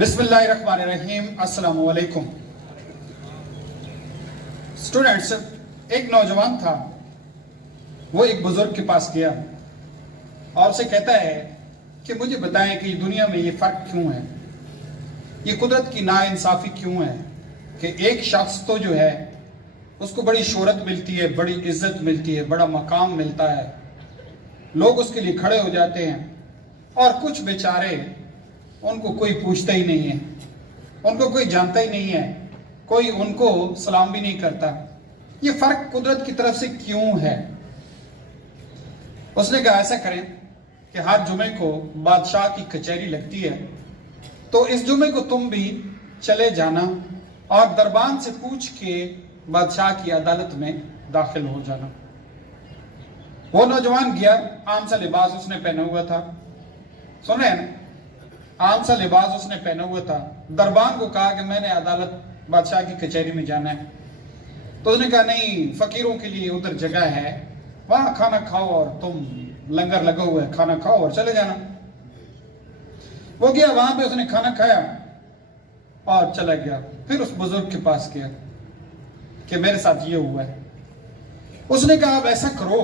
بسم اللہ الرحمن الرحیم. السلام علیکم اسٹوڈنٹس. ایک نوجوان تھا، وہ ایک بزرگ کے پاس گیا اور اسے کہتا ہے کہ مجھے بتائیں کہ دنیا میں یہ فرق کیوں ہے، یہ قدرت کی ناانصافی کیوں ہے کہ ایک شخص تو جو ہے اس کو بڑی شہرت ملتی ہے، بڑی عزت ملتی ہے، بڑا مقام ملتا ہے، لوگ اس کے لیے کھڑے ہو جاتے ہیں، اور کچھ بیچارے ان کو کوئی پوچھتا ہی نہیں ہے، ان کو کوئی جانتا ہی نہیں ہے، کوئی ان کو سلام بھی نہیں کرتا. یہ فرق قدرت کی طرف سے کیوں ہے؟ اس نے کہا ایسا کریں کہ ہر جمعے کو بادشاہ کی کچہری لگتی ہے، تو اس جمعے کو تم بھی چلے جانا اور دربان سے پوچھ کے بادشاہ کی عدالت میں داخل ہو جانا. وہ نوجوان گیا، عام سا لباس اس نے پہنا ہوا تھا، سن رہے ہیں نا، عام سا لباس اس نے پہنا ہوا تھا. دربان کو کہا کہ میں نے عدالت بادشاہ کی کچہری میں جانا ہے. تو اس نے کہا نہیں، فقیروں کے لیے ادھر جگہ ہے، وہاں کھانا کھاؤ اور تم لنگر لگا ہوا ہے، کھانا کھاؤ اور چلے جانا. وہ گیا، وہاں پہ اس نے کھانا کھایا اور چلا گیا. پھر اس بزرگ کے پاس گیا کہ میرے ساتھ یہ ہوا ہے. اس نے کہا اب ایسا کرو،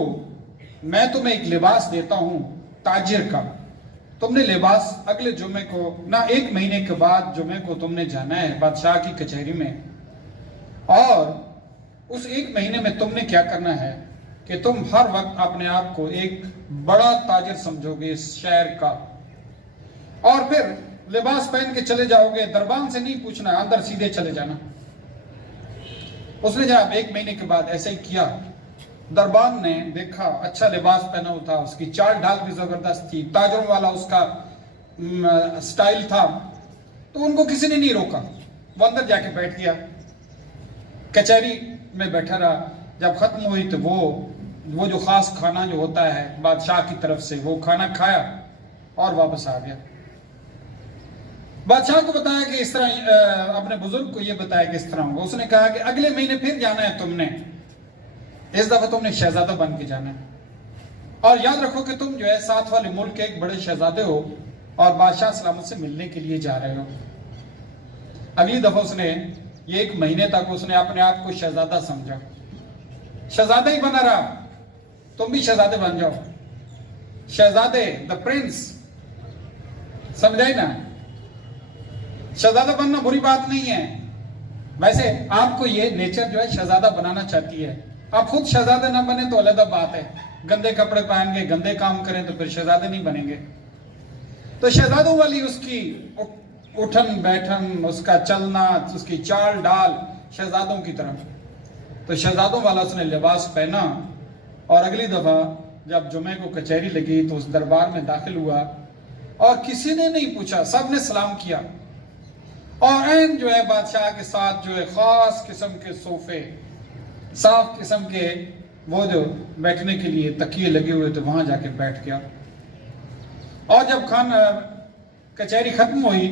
میں تمہیں ایک لباس دیتا ہوں تاجر کا، تم نے لباس اگلے جمعے کو نہ ایک مہینے کے بعد جمعے کو تم نے جانا ہے بادشاہ کی کچہری میں، اور اس ایک مہینے میں تم نے کیا کرنا ہے کہ تم ہر وقت اپنے آپ کو ایک بڑا تاجر سمجھو گے اس شہر کا، اور پھر لباس پہن کے چلے جاؤ گے، دربان سے نہیں پوچھنا، اندر سیدھے چلے جانا. اس نے جب ایک مہینے کے بعد ایسا ہی کیا، دربان نے دیکھا اچھا لباس پہنا ہوا تھا، اس کی چال ڈھال بھی زبردست تھی، تاجروں والا اس کا سٹائل تھا، تو ان کو کسی نے نہیں روکا. وہ اندر جا کے بیٹھ گیا، کچہری میں بیٹھا رہا. جب ختم ہوئی تو وہ جو خاص کھانا جو ہوتا ہے بادشاہ کی طرف سے، وہ کھانا کھایا اور واپس آ گیا. بادشاہ کو بتایا کہ اس طرح، اپنے بزرگ کو یہ بتایا کہ اس طرح ہوگا. اس نے کہا کہ اگلے مہینے پھر جانا ہے تم نے، اس دفعہ تم نے شہزادہ بن کے جانا ہے، اور یاد رکھو کہ تم جو ہے ساتھ والے ملک کے ایک بڑے شہزادے ہو اور بادشاہ سلامت سے ملنے کے لیے جا رہے ہو. اگلی دفعہ اس نے یہ ایک مہینے تک اس نے اپنے آپ کو شہزادہ سمجھا، شہزادہ ہی بنا رہا. تم بھی شہزادے بن جاؤ، شہزادے، دا پرنس، سمجھائی نا. شہزادہ بننا بری بات نہیں ہے، ویسے آپ کو یہ نیچر جو ہے شہزادہ بنانا چاہتی ہے. آپ خود شہزادے نہ بنے تو علیحدہ بات ہے، گندے کپڑے پہن گے، گندے کام کریں تو پھر شہزادے نہیں بنیں گے. تو شہزادوں والی اس کی اٹھن بیٹھن، اس کا چلنا، اس کی چال ڈال شہزادوں کی طرح. تو شہزادوں والا اس نے لباس پہنا، اور اگلی دفعہ جب جمعے کو کچہری لگی تو اس دربار میں داخل ہوا، اور کسی نے نہیں پوچھا، سب نے سلام کیا. اور این جو ہے بادشاہ کے ساتھ جو ہے خاص قسم کے صوفے، صاف قسم کے وہ جو بیٹھنے کے لیے تکیے لگے ہوئے تو وہاں جا کے بیٹھ گیا. اور جب کچہری ختم ہوئی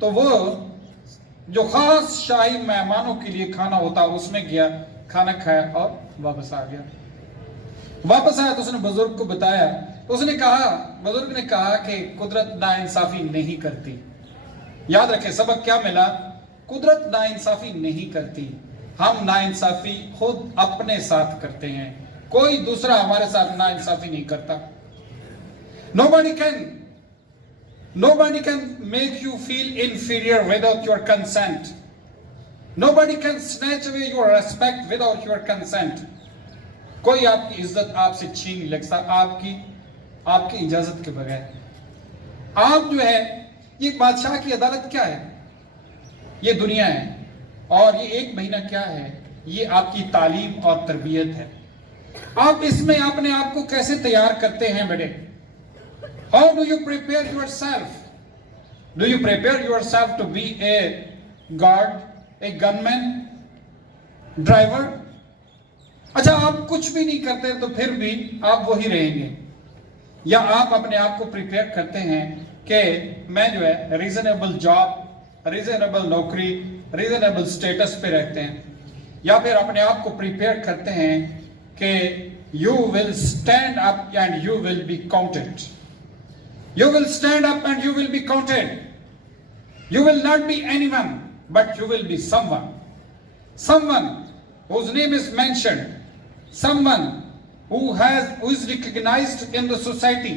تو وہ جو خاص شاہی مہمانوں کے لیے کھانا ہوتا اس میں گیا، کھانا کھایا اور واپس آ گیا. واپس آیا تو اس نے بزرگ کو بتایا. اس نے کہا، بزرگ نے کہا کہ قدرت ناانصافی نہیں کرتی. یاد رکھیں سبق کیا ملا؟ قدرت ناانصافی نہیں کرتی، ہم ناانصافی خود اپنے ساتھ کرتے ہیں، کوئی دوسرا ہمارے ساتھ ناانصافی نہیں کرتا. Nobody can make you feel inferior without your consent. Nobody can snatch away your respect without your consent. کوئی آپ کی عزت آپ سے چھین نہیں لگتا آپ کی اجازت کے بغیر. آپ جو ہے، یہ بادشاہ کی عدالت کیا ہے؟ یہ دنیا ہے، اور یہ ایک مہینہ کیا ہے؟ یہ آپ کی تعلیم اور تربیت ہے. آپ اس میں اپنے آپ کو کیسے تیار کرتے ہیں بیٹے؟ How do you prepare yourself? Do you prepare yourself to be a guard, a gunman, driver? اچھا، آپ کچھ بھی نہیں کرتے تو پھر بھی آپ وہی رہیں گے، یا آپ اپنے آپ کو پریپیئر کرتے ہیں کہ میں جو ہے ریزنیبل جاب، ریزنیبل نوکری، ریزنیبل سٹیٹس پہ رہتے ہیں، یا پھر اپنے آپ کو پریپیئر کرتے ہیں کہ you will stand up and you will be counted. You will stand up and you will be counted. You will not be anyone, but you will be someone. Someone whose name is mentioned. Someone who is recognized in the society.